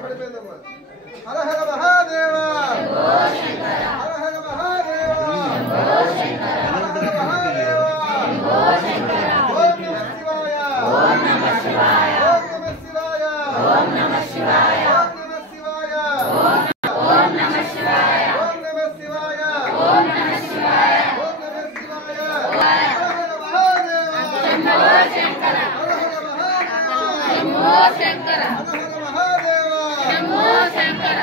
హర హర మహాదేవ హర హర మహాదేవ హర హర మహాదేవ ఓం నమః శివాయ ఓం నమః శివాయ ఓం నమః శివాయ ఓం నమః శివాయ ఓం నమః శివాయ ఓం నమః శివాయ ఓం నమః శివాయ ఓం నమః శివాయ హర హర మహాదేవ శంభో శంకర హర హర మహాదేవ శంభో శంకర హర హర మహాదేవ శంభో శంకర